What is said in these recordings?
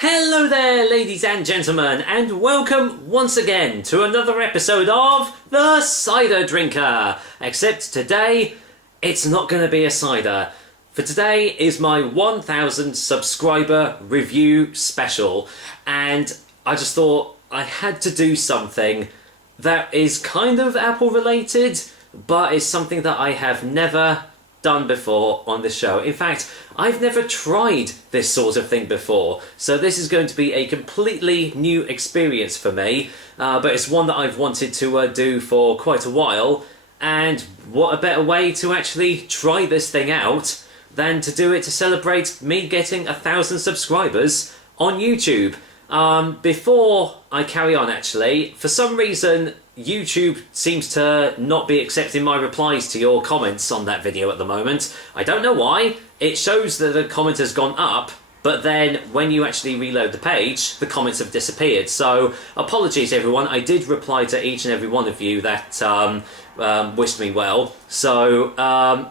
Hello there, ladies and gentlemen, and welcome once again to another episode of The Cider Drinker. Except today, it's not going to be a cider. For today is my 1000 subscriber review special, and I just thought I had to do something that is kind of Apple related, but is something that I have never done before on the show. In fact, I've never tried this sort of thing before, so this is going to be a completely new experience for me, but it's one that I've wanted to do for quite a while, and what a better way to actually try this thing out than to do it to celebrate me getting 1000 subscribers on YouTube. Before I carry on, actually, for some reason YouTube seems to not be accepting my replies to your comments on that video at the moment. I don't know why. It shows that the comment has gone up, but then when you actually reload the page, the comments have disappeared. So apologies everyone, I did reply to each and every one of you that wished me well. So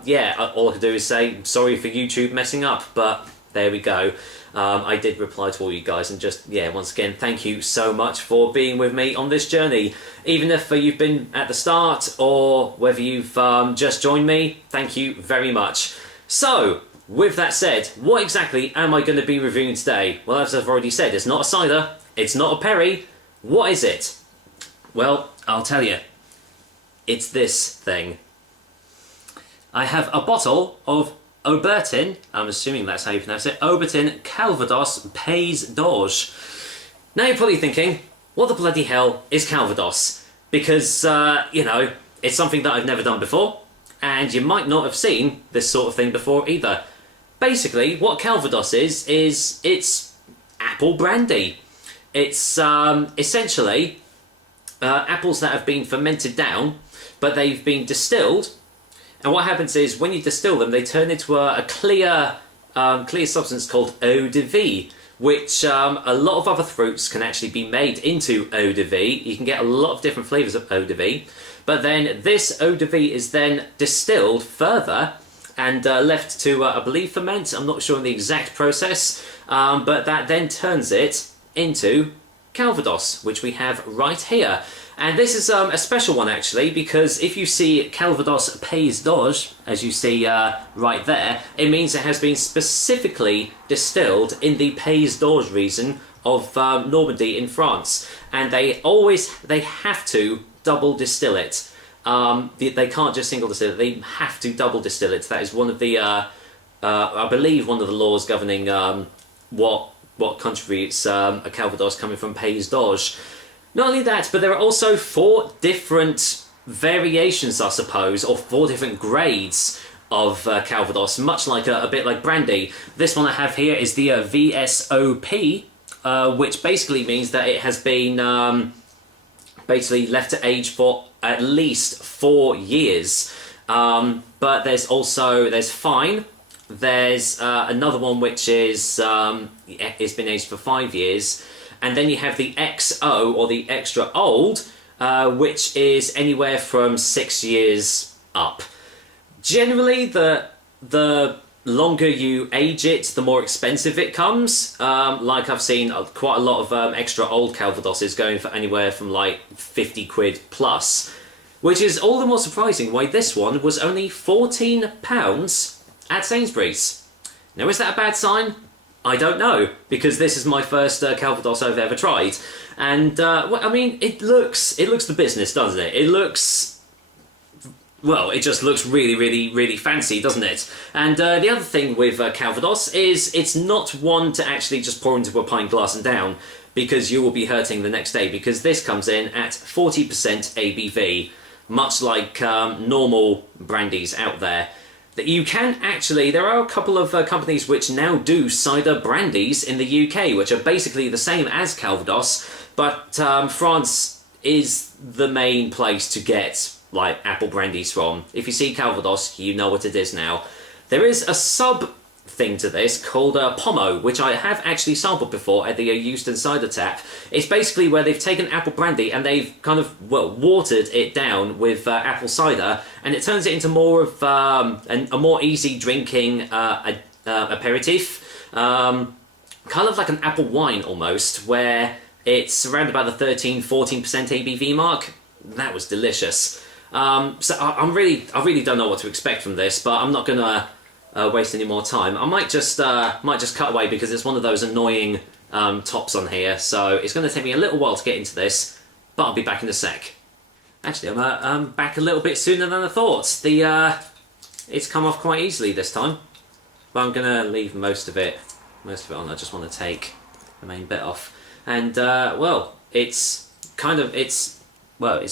yeah, all I can do is say sorry for YouTube messing up, but there we go. I did reply to all you guys, and just, yeah, once again, thank you so much for being with me on this journey. Even if you've been at the start, or whether you've just joined me, thank you very much. So, with that said, what exactly am I going to be reviewing today? Well, as I've already said, it's not a cider, it's not a perry. What is it? Well, I'll tell you. It's this thing. I have a bottle of Obertin, I'm assuming that's how you pronounce it, Obertin Calvados Pays d'Orge. Now you're probably thinking, what the bloody hell is Calvados? Because, you know, it's something that I've never done before, and you might not have seen this sort of thing before either. Basically, what Calvados is it's apple brandy. It's essentially apples that have been fermented down, but they've been distilled. And what happens is, when you distill them, they turn into a clear substance called eau de vie, which a lot of other fruits can actually be made into eau de vie. You can get a lot of different flavours of eau de vie, but then this eau de vie is then distilled further and left to, I believe, ferment. I'm not sure on the exact process, but that then turns it into Calvados, which we have right here. And this is a special one, actually, because if you see Calvados Pays d'Orge, as you see right there, it means it has been specifically distilled in the Pays d'Orge region of Normandy in France. And they have to double distill it. They can't just single distill it, they have to double distill it. That is one of the, I believe, one of the laws governing what contributes a Calvados coming from Pays d'Orge. Not only that, but there are also 4 different variations, I suppose, or 4 different grades of Calvados, much like a bit like brandy. This one I have here is the VSOP, which basically means that it has been basically left to age for at least 4 years. But there's fine. There's another one which is it's been aged for 5 years. And then you have the XO, or the extra old, which is anywhere from 6 years up. Generally, the longer you age it, the more expensive it comes. Like I've seen quite a lot of extra old Calvadoses going for anywhere from like 50 quid plus. Which is all the more surprising why this one was only £14 at Sainsbury's. Now, is that a bad sign? I don't know, because this is my first Calvados I've ever tried, and well, I mean, it looks the business, doesn't it? It looks, well, it just looks really, really, really fancy, doesn't it? And the other thing with Calvados is it's not one to actually just pour into a pint glass and down, because you will be hurting the next day, because this comes in at 40% ABV, much like normal brandies out there. That you can actually, there are a couple of companies which now do cider brandies in the UK, which are basically the same as Calvados, but France is the main place to get like apple brandies from. If you see Calvados, you know what it is now. There is a sub thing to this called Pomo, which I have actually sampled before at the Euston Cider Tap. It's basically where they've taken apple brandy and they've kind of, well, watered it down with apple cider, and it turns it into more of a more easy drinking aperitif. kind of like an apple wine almost, where it's around about the 13-14% ABV mark. That was delicious. So I really don't know what to expect from this, but I'm not gonna waste any more time. I might just cut away because it's one of those annoying tops on here. So it's going to take me a little while to get into this, but I'll be back in a sec. Actually, I'm back a little bit sooner than I thought. It's come off quite easily this time, but I'm gonna leave most of it on. I just want to take the main bit off, and well, it's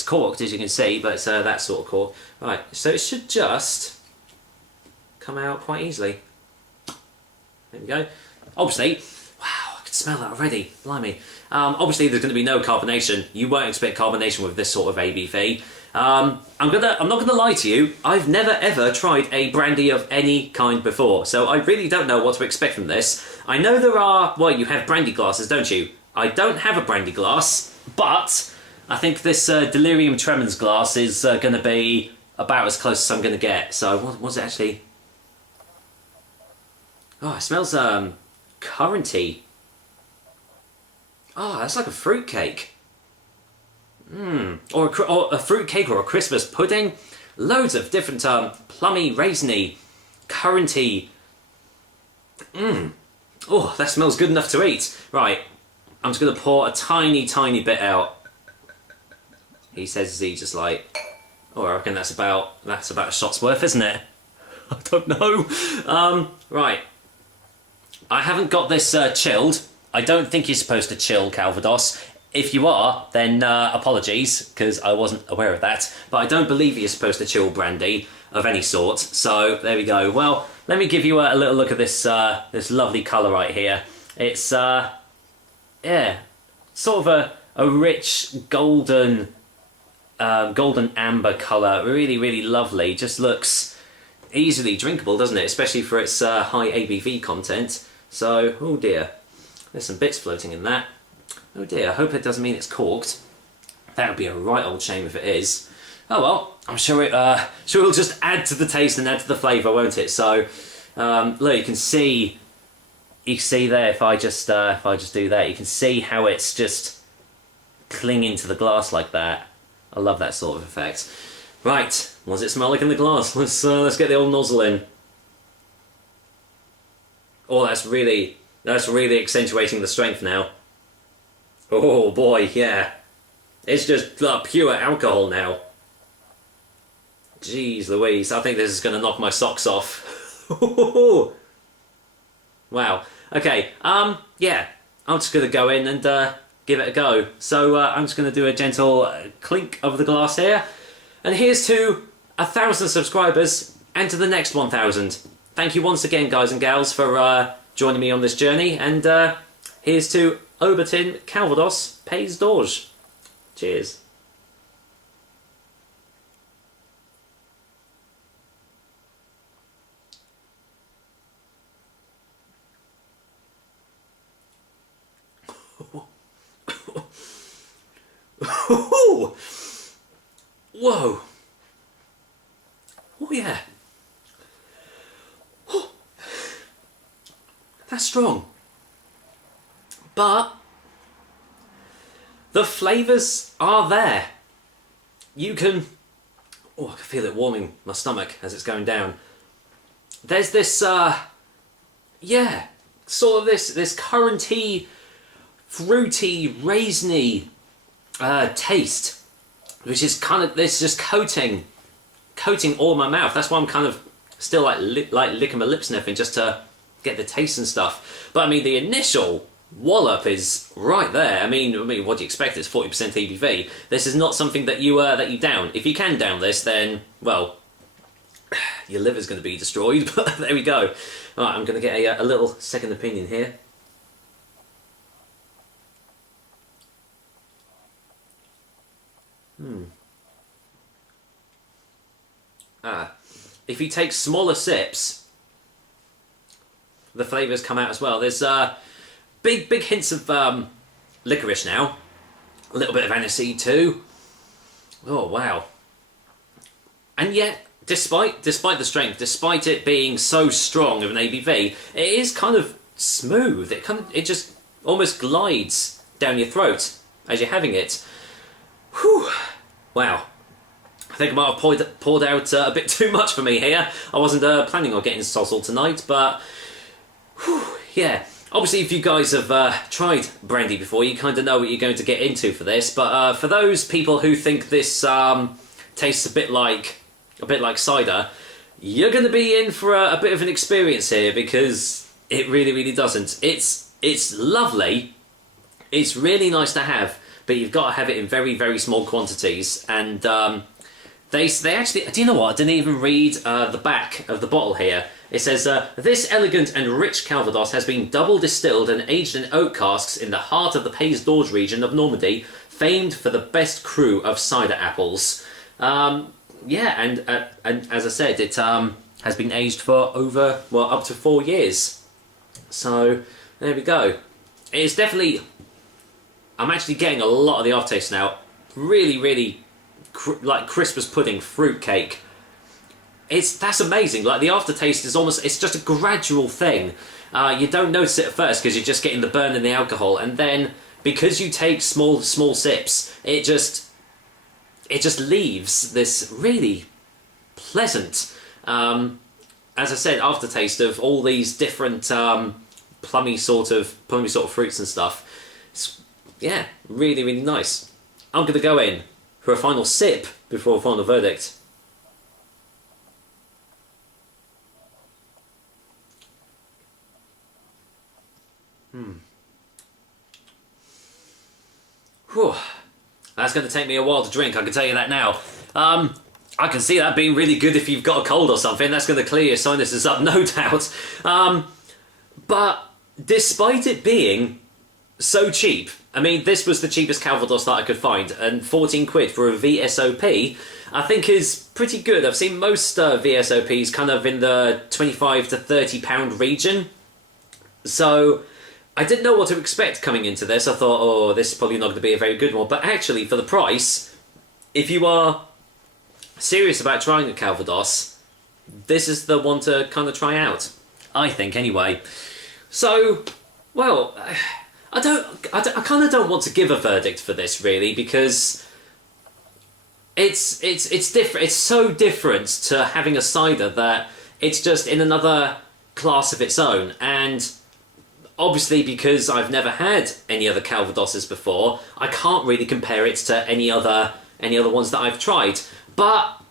corked, as you can see, but it's that sort of cork. Right, so it should just come out quite easily. There we go. Obviously, wow, I can smell that already. Blimey. Obviously, there's going to be no carbonation. You won't expect carbonation with this sort of ABV. I'm not gonna lie to you. I've never ever tried a brandy of any kind before, so I really don't know what to expect from this. I know there are. Well, you have brandy glasses, don't you? I don't have a brandy glass, but I think this Delirium Tremens glass is going to be about as close as I'm going to get. So, what was it actually? Oh, it smells curranty. Oh, that's like a fruitcake. Or a fruitcake or a Christmas pudding. Loads of different plummy, raisiny, curranty. Oh, that smells good enough to eat. Right, I'm just going to pour a tiny, tiny bit out. He says as he just like, oh, I reckon that's about a shot's worth, isn't it? I don't know. Right. I haven't got this chilled. I don't think you're supposed to chill Calvados. If you are, then apologies, because I wasn't aware of that. But I don't believe you're supposed to chill brandy of any sort. So there we go. Well, let me give you a little look at this this lovely colour right here. It's yeah, sort of a rich golden amber colour. Really, really lovely. Just looks easily drinkable, doesn't it? Especially for its high ABV content. So, oh dear, there's some bits floating in that. Oh dear, I hope it doesn't mean it's corked. That would be a right old shame if it is. Oh well, I'm sure it'll just add to the taste and add to the flavour, won't it? So, look, you can see there if I just do that, you can see how it's just clinging to the glass like that. I love that sort of effect. Right, what does it smell like in the glass? Let's get the old nozzle in. Oh, that's really accentuating the strength now. Oh boy, yeah. It's just pure alcohol now. Jeez Louise, I think this is going to knock my socks off. Wow. Okay, yeah, I'm just going to go in and give it a go. So I'm just going to do a gentle clink of the glass here. And here's to 1,000 subscribers and to the next 1,000. Thank you once again, guys and gals, for joining me on this journey. And here's to Obertin Calvados Pays d'Orge. Cheers. Whoa. Oh yeah. That's strong. But the flavours are there. You can... Oh, I can feel it warming my stomach as it's going down. There's this, yeah, sort of this curranty, fruity, raisiny taste, which is kind of, this just coating all my mouth. That's why I'm kind of still like licking my lip sniffing just to get the taste and stuff. But I mean, the initial wallop is right there. I mean, what do you expect? It's 40% ABV. This is not something that you down. If you can down this, then well, your liver's going to be destroyed. But there we go. All right, I'm going to get a little second opinion here. If you take smaller sips, the flavours come out as well. There's big hints of licorice now. A little bit of aniseed too. Oh wow! And yet, despite the strength, despite it being so strong of an ABV, it is kind of smooth. It just almost glides down your throat as you're having it. Whew. Wow. I think I might have poured out a bit too much for me here. I wasn't planning on getting sozzled tonight, but whew, yeah. Obviously, if you guys have tried brandy before, you kind of know what you're going to get into for this. But for those people who think this tastes a bit like cider, you're going to be in for a bit of an experience here, because it really, really doesn't. It's lovely. It's really nice to have, but you've got to have it in very, very small quantities. And they actually, do you know what? I didn't even read the back of the bottle here. It says, this elegant and rich Calvados has been double distilled and aged in oak casks in the heart of the Pays d'Orge region of Normandy, famed for the best cru of cider apples. Yeah, and as I said, it has been aged for over, well, up to 4 years. So, there we go. It's definitely, I'm actually getting a lot of the aftertaste now. Really, really, like Christmas pudding, fruitcake. That's amazing. Like, the aftertaste is almost, it's just a gradual thing. You don't notice it at first because you're just getting the burn in the alcohol, and then because you take small sips, it just leaves this really pleasant, as I said, aftertaste of all these different plummy sort of fruits and stuff. It's, yeah, really, really nice. I'm going to go in for a final sip before a final verdict. Whew. That's going to take me a while to drink, I can tell you that now. I can see that being really good if you've got a cold or something. That's going to clear your sinuses up, no doubt. But despite it being so cheap, I mean, this was the cheapest Calvados that I could find, and 14 quid for a VSOP, I think is pretty good. I've seen most VSOPs kind of in the £25 to £30 region. So I didn't know what to expect coming into this. I thought, oh, this is probably not going to be a very good one. But actually, for the price, if you are serious about trying a Calvados, this is the one to kind of try out. I think, anyway. So, well, I kind of don't want to give a verdict for this, really, because it's different. It's so different to having a cider that it's just in another class of its own. And obviously, because I've never had any other Calvadoses before, I can't really compare it to any other ones that I've tried. But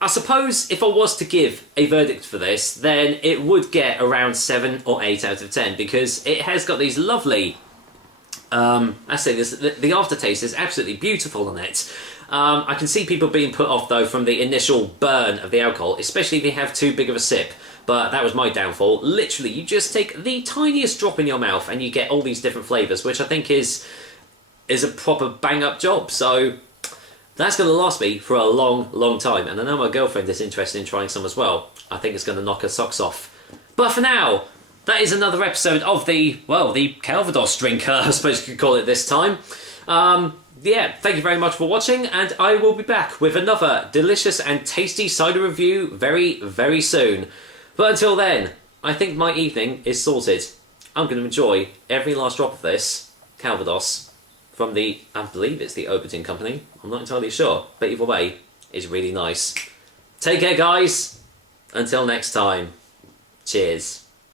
I suppose if I was to give a verdict for this, then it would get around 7 or 8 out of 10, because it has got these lovely, I say this, the aftertaste is absolutely beautiful on it. I can see people being put off, though, from the initial burn of the alcohol, especially if you have too big of a sip. But that was my downfall. Literally, you just take the tiniest drop in your mouth and you get all these different flavours, which I think is a proper bang-up job. So that's going to last me for a long, long time. And I know my girlfriend is interested in trying some as well. I think it's going to knock her socks off. But for now, that is another episode of the Calvados drinker, I suppose you could call it this time. Yeah, thank you very much for watching, and I will be back with another delicious and tasty cider review very, very soon. But until then, I think my evening is sorted. I'm going to enjoy every last drop of this Calvados from I believe it's the Obertin company. I'm not entirely sure, but either way, it's really nice. Take care, guys. Until next time. Cheers.